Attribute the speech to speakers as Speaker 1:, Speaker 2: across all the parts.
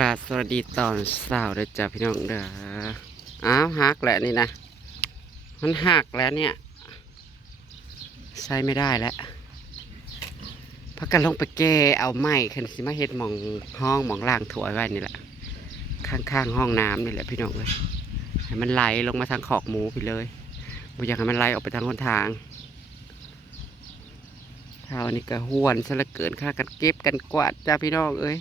Speaker 1: กราบสวัสดีตอนเสาร์เด้อจ้าพี่น้องเด้ออ้าวหักแหละนี่นะ มันหักแล้วเนี่ย ใช้ไม่ได้แล้วพักกันลงไปแก้เอาไม้ขึ้นสิมาเฮ็ดมองห้องมองล่างถวยไว้นี่แหละ ข้างๆห้องน้ำนี่แหละพี่น้องเลยให้มันไหลลงมาทางขอกหมูไปเลยบ่อยากให้มันไหลออกไปทางคนทางเท่านี้ก็ห้วนซะละเกินค่ากันเก็บกันกวาดจ้าพี่น้องเอ้ย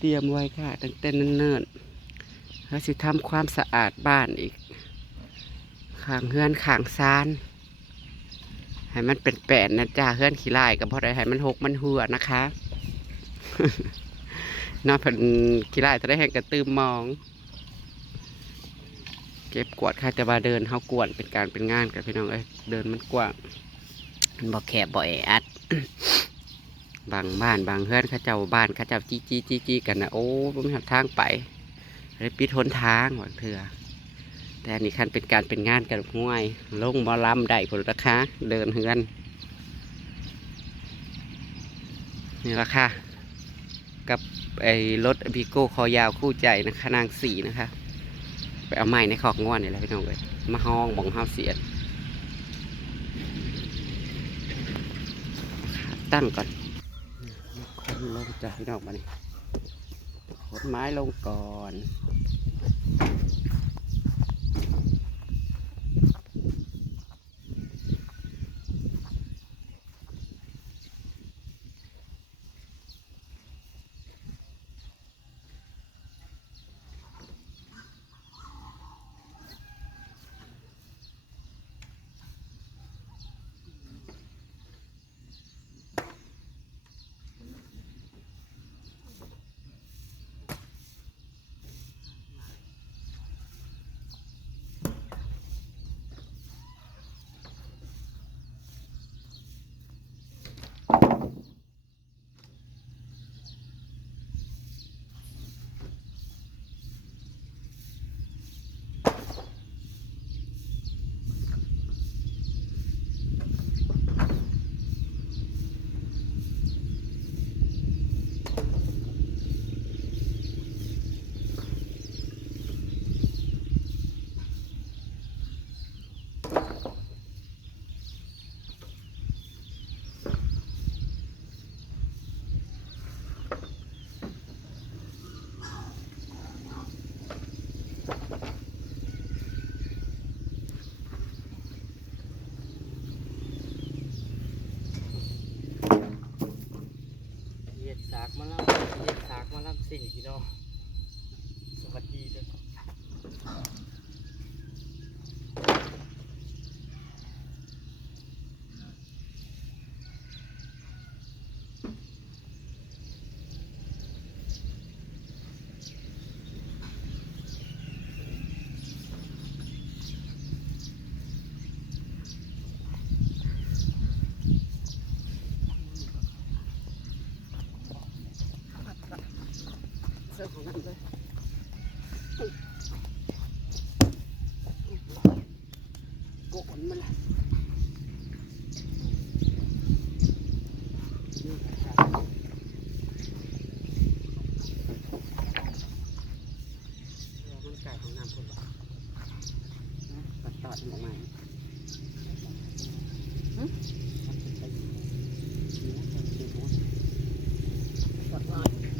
Speaker 1: เตรียมไว้ค่ะ ตั้งแต่เนิ่นๆแล้วสิทำความสะอาดบ้านอีกขางเฮือนขางซานให้มันเป็นแปนนะจ้าเฮือนขี้ลายกับพอได้ให้มันหกมันหัวนะคะน่าเป็นขี้ลายจะได้แห่งกระตืมมอง เก็บกวาดค่ะแต่ว่าเดินเฮากวนเป็นการเป็นงานกับพี่น้องเอ้ยเดินมันกว้างมันบอกแคบบ่แออัด บางบ้านบางเฮือนข้าเจ้าบ้านข้าเจ้าจี้จี้จี้จี้กันนะโอ้ไม่มีทางไปเลยปิดหนทางหวังเถื่อแต่อันนี้คันเป็นการเป็นงานกันห้วย ลงบอลำได้ผลราคาเดินเฮือน นี่ราคากับไอ้รถบิโก้คอยาวคู่ใจนะคะนางสีนะคะ ไปเอาไม้ในขอกง่วนนี่แหละพี่น้องเลยมาห้องบ่องห้าเสียดตั้งก่อน ลงจากพี่น้องมานี่ขนไม้ลงก่อน
Speaker 2: เหยียดสากมาแล้วเหยียดสากมา แล้วสิ่งพี่น้องสวัสดีเด้อ เสื้อของเลยโกนมันละมันไก่ของน้ำคนละตัดตอดมันออกมาหึมันเป็นไปอยู่นี่นะเป็นเป็นหัวตัดตอด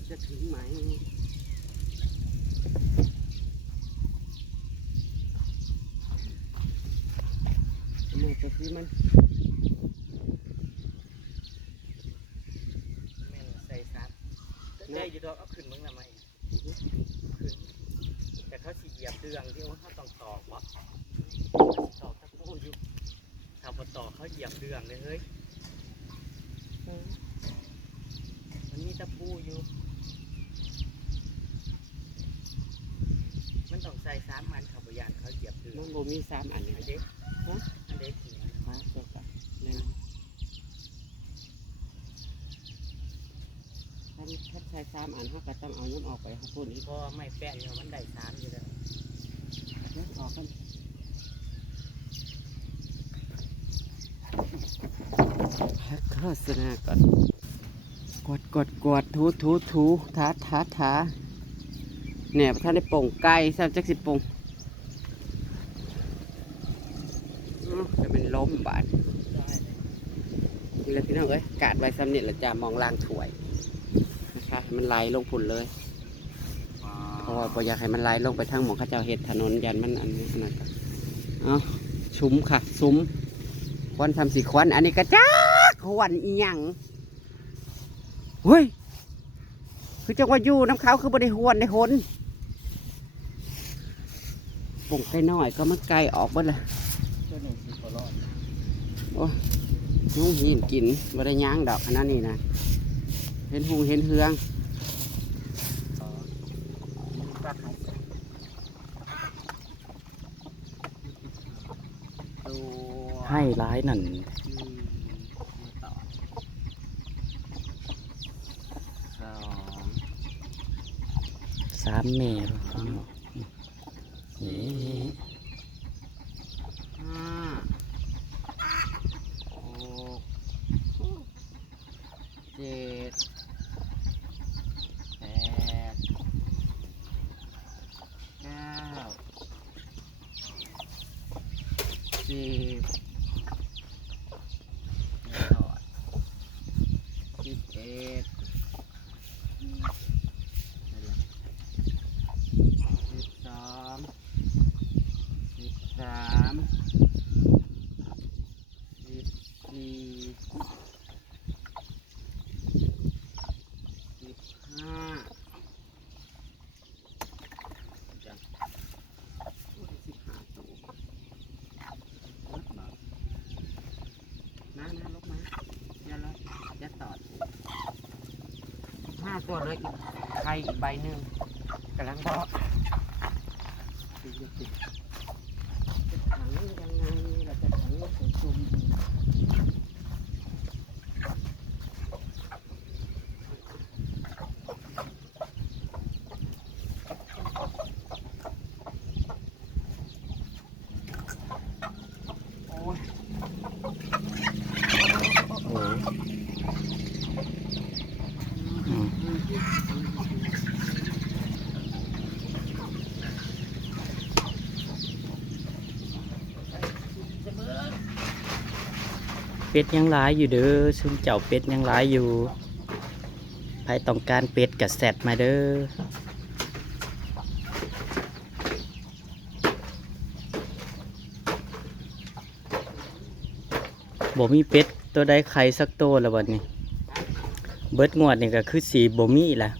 Speaker 2: ค
Speaker 1: จะถึงไหมหมดก็คือมัน
Speaker 2: แม่นใส่ซัดได้อยู่ดอกเอาขึ้นมึงละไหมขึ้น แต่เขาสิเหยียบเดืองที่ว่าเขาต้องตอกวะตอกตะปูอยู่ถ้าบ่ตอกเขาเหยียบเดืองเลยเฮ้ย มันมีตะปูอยู่ มันต้องใส่สามมันเขาบ่ยานเขาเหยียบเดือง
Speaker 1: มันบ่มีสามอันเลย
Speaker 2: อันเด็กอันเด็กนี่นะ
Speaker 1: มาเจ้าค่ะนั่นถ้าถ้าใช้สามอันเขาก็ต้องเอาย้ำออกไปเขาพูดนี้
Speaker 2: พอไม่แป้นเนี่ยมันได้สามอยู่แล้ว
Speaker 1: ย้ำออกกันพักโฆษณาก่อนกดกดกดถูถูถูทาทาทาเนี่ยท่านได้ป่งไก่ซ้ำจักสิป่งอื้อ จะเป็นล้มบาดนี่แหละพี่น้องเอ้ยกาดไว้ซ้ำนี่แหละจะมองล่างถวยนะคะมันไหลลงผุนเลยเพราะว่าบ่อยากให้มันไหลลงไปทางหมองข้าเจ้าเห็ดถนนยันมันอันนี้ขนาดกันเอาชุ้มค่ะ ซุ้มควันทำสีควัน อันนี้กระจักควันอีหยังเฮ้ยคือจังว่าอยู่น้ำเขาคือบริหวนในหนปุ่งไก่น้อยก็มันไก่ออกหมดเลย
Speaker 2: ตัวหนึ่งสิบกว่ารอด
Speaker 1: น้องหินกินบ่ได้ย่างดอกอันนั้นนี่นะ เห็นหงเห็นเฮือง
Speaker 2: ให้ร้ายนั่น
Speaker 1: สอง
Speaker 2: สามเมตรเอ๊
Speaker 1: ห้าหกเจ็ดแปดเก้า สิบไม่ต่อสิบเอ็ดนั่นแหละสิบสองสิบสามสิบสี่สิบห้าจังโอ้ยสิบห้าตัวลดมานะนะลบมาอย่าลดอย่าตอดห้า ตัวเลยอีกใครอีกใบหนึ่งกำลังบอกจะถังยังไงเราจะถังใส่ซุ่มโอ้ย
Speaker 2: โอ้อืม เป็ดยังร้ายอยู่เด้อซุมเจ้าเป็ดยังร้ายอยู่ใครต้องการเป็ดกับแซดมาเด้อบ่มีเป็ดตัวใดไข่สักตัวล้ววันนี้เบิดงวดนี่ก็คือสีบ่มีล่ะ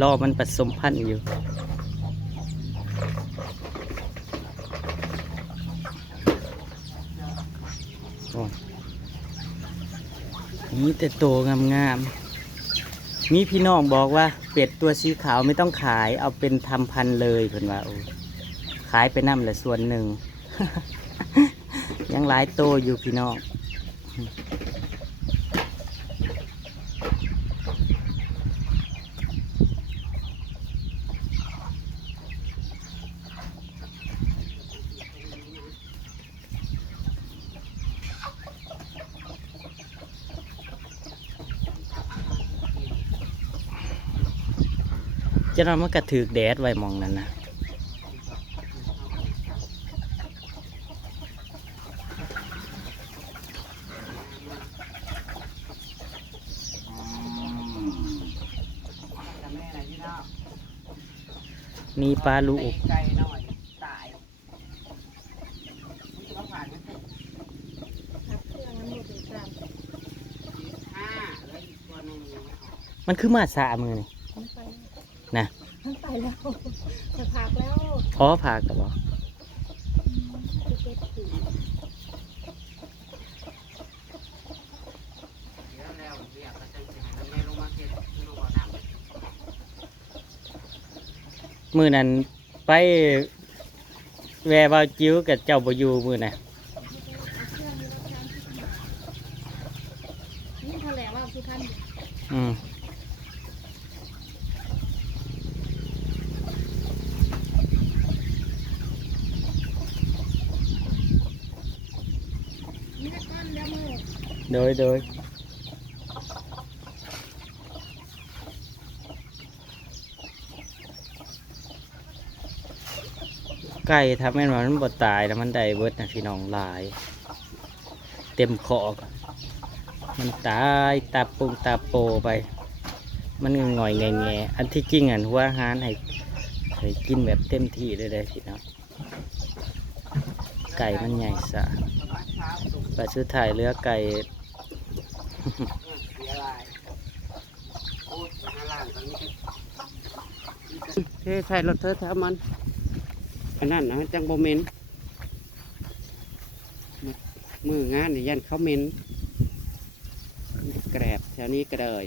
Speaker 2: รอมันผสมพันธุ์อยู่ โอ้ย มีแต่โตวงามๆ มีพี่น้องบอกว่า เป็ดตัวสีขาวไม่ต้องขาย เอาเป็นทำพันเลยเพิ่นว่าโอ้ขายไปน้ำละส่วนหนึ่ง ยังหลายโตอยู่พี่น้อง จะนำมันกระถือแดดไว้มองนั่นนะมีปลาลูก
Speaker 3: มัน
Speaker 2: คือมาสามือนี่
Speaker 3: แล้วจะพักแล้ว
Speaker 2: พอพากับบ่
Speaker 3: จะเก็บสี
Speaker 1: เดี๋ยวแล้วเรียกก็จะสิให้น้ำแม่ลงมาเก็บลงบ่อน้ำ
Speaker 2: มือนั้นไปแวะบ่าวจิ้วกับเจ้าบ่อยู่มือน่ะ
Speaker 3: เอาเครื่องนี้แล้วทานที่นี่แถลงว่าคือท่าน
Speaker 2: อืม
Speaker 3: นี่ก็ก้อนแล้วมือ
Speaker 2: โดยโดยไก่ทำให้มันบ่ตายแล้วมันได้เบิดนะพี่น้องหลาย เต็มคอมันตายตาปุงตาโปไป มันง่อยแงแงอันที่จริงอันหัวอาหารให้ให้กินแบบเต็มที่เลยเลยพี่น้องไก่มันใหญ่สะไปซื้อถ่ายเรือไก่
Speaker 1: เสียลายโอ้ยหาล่างตอนนี้เทใส่รถเธอทำมันอันนั้นนะจังโบเมนมืองานนี่ยันเขาเมนแกรบแถวนี้ก็เลย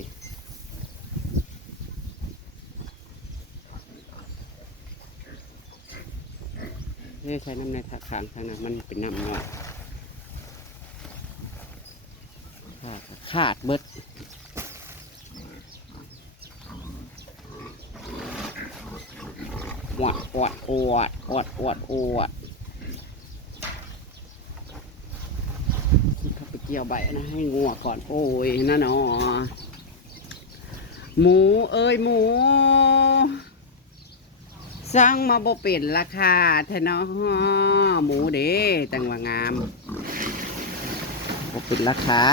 Speaker 1: เทใส่น้ำในถาขางทางนั้นมันเป็นน้ำเนาะ ขาดเบิดอวดอวดอวดอวดอวดอวดสิเข้าไปเกี่ยวใบนะ ให้งัวก่อน โอ้ยนั่นเนาะหมูเอ้ยหมูสร้างมาบ่เป็นราคาแท้เนาะหมูเด้จังหวะงาม บ่เป็นราคา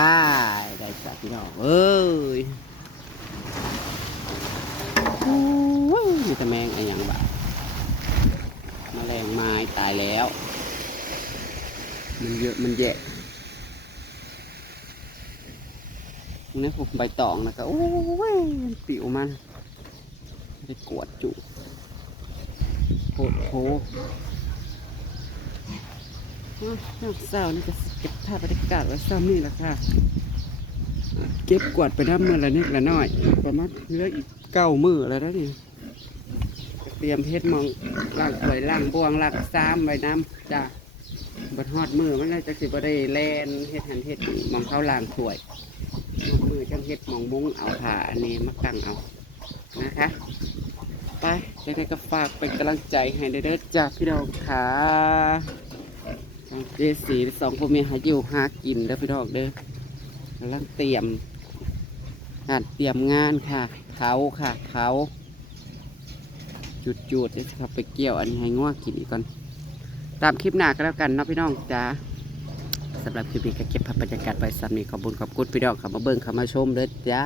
Speaker 1: ได้สักพี่น้องเอ้ยอ้ยมีแต่แมงอะไรอย่างแบบแมลงไม้ตายแล้ว มันเยอะมันแยะนี่ผมใบตองนะก็โอ้ยปิวมันไม่ได้กวดจุโคตรโค น้ำเศร้านี่ก็เก็บภาพบรรยากาศไว้ซ้ำนี่แหละค่ะ เก็บกวาดไปน้ำมือละนิดละน้อย ประมาณเหลืออีกเก้ามือแล้วนะนี่เตรียมเพชรมองล่างถวยล่างบวงล่างซ้ำไว้น้ำจ้ะบัดฮอดมือมันเลยจะสิบได้แลนเฮ็ดหันเฮ็ดมองเข้าล่างถวยมองมือจังเฮ็ดมองมุ้งเอาผ้าอันนี้มาตั้งเอานะคะไปยังไงก็ฝากเป็นกำลังใจให้เด้อๆจ้าพี่น้องค่ะ เจสีสองพ่อเมียหาอยู่หากินเด้อพี่น้องเด้อกำลังเตรียมงานเตรียมงานค่ะ เขาค่ะ เขาจุดจุดเดี๋ยวจะไปเกี่ยวอันนี้ให้ง่วกินอีกก่อน ตามคลิปหน้าก็แล้วกันเนาะพี่น้องจ้าสำหรับคลิปนี้ก็เก็บภาพบรรยากาศไว้ซ้ำนี้ขอบคุญขอบคุณพี่น้องข้ามาเบิ่งข้ามาชมเด้อจ้า